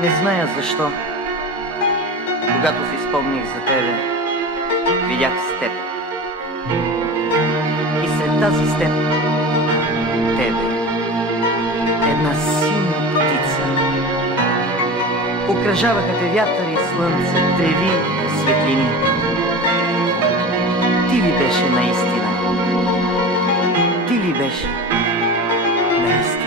Не зная защо, когато си спомних за тебе, видях степ. И след тази степ, тебе, една синя птица. Окръжаваха те вятър и слънце, треви и светлини. Ти ли беше наистина? Ти ли беше наистина?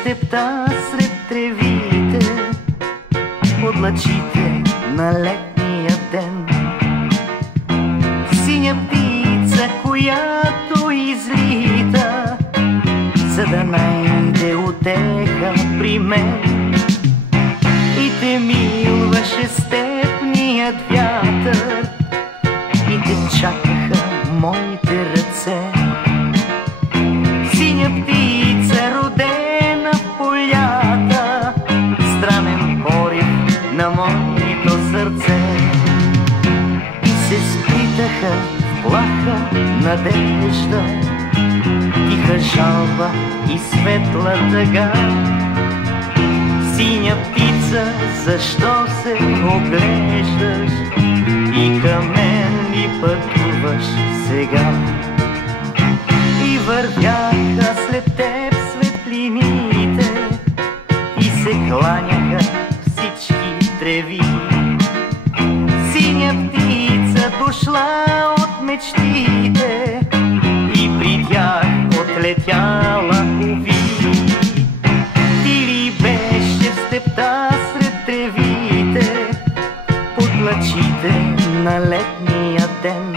Степта сред тревите, под лъчите на летния ден. Синя птица, която излита, за да найде утеха при мен. И те милваше степният вятър, и те чакаха моите ръце. Синя птица, родена в полята, странен порив на моето сърце. И се сплитаха в плаха надежда, тиха жалба и светла тъга. Синя птица, защо се оглеждаш и към мен ли пътуваш сега? И вървяха след теб светлините, и се кланяха всички треви. Синя птица, дошла от мечтите, и при тях отлетяла уви. Ти ли беше в степта сред тревите, под лъчите на летния ден?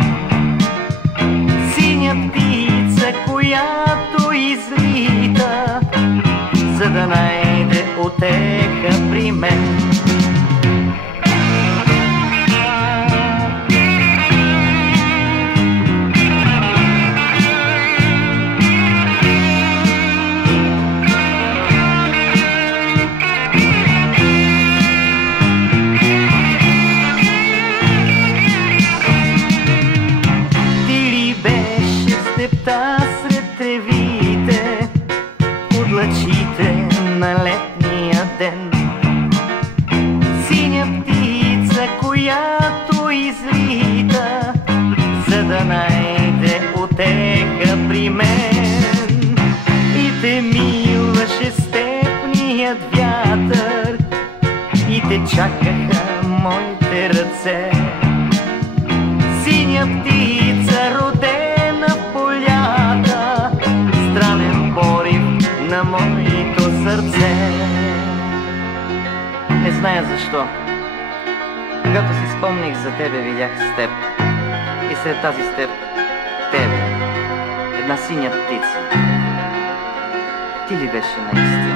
Синя птица, която излита, за да найде утеха при мен. Сред тревите, под лъчите на летния ден. Синя птица, която излита, за да найде утеха при мен. И те милваше степният вятър, и те чакаха моите ръце. Синя птица, родена в полята, странен порив на моето сърце. Не зная защо, когато си спомних за тебе, видях степ. И след тази степ, тебе, една синя птица. Ти ли беше наистина?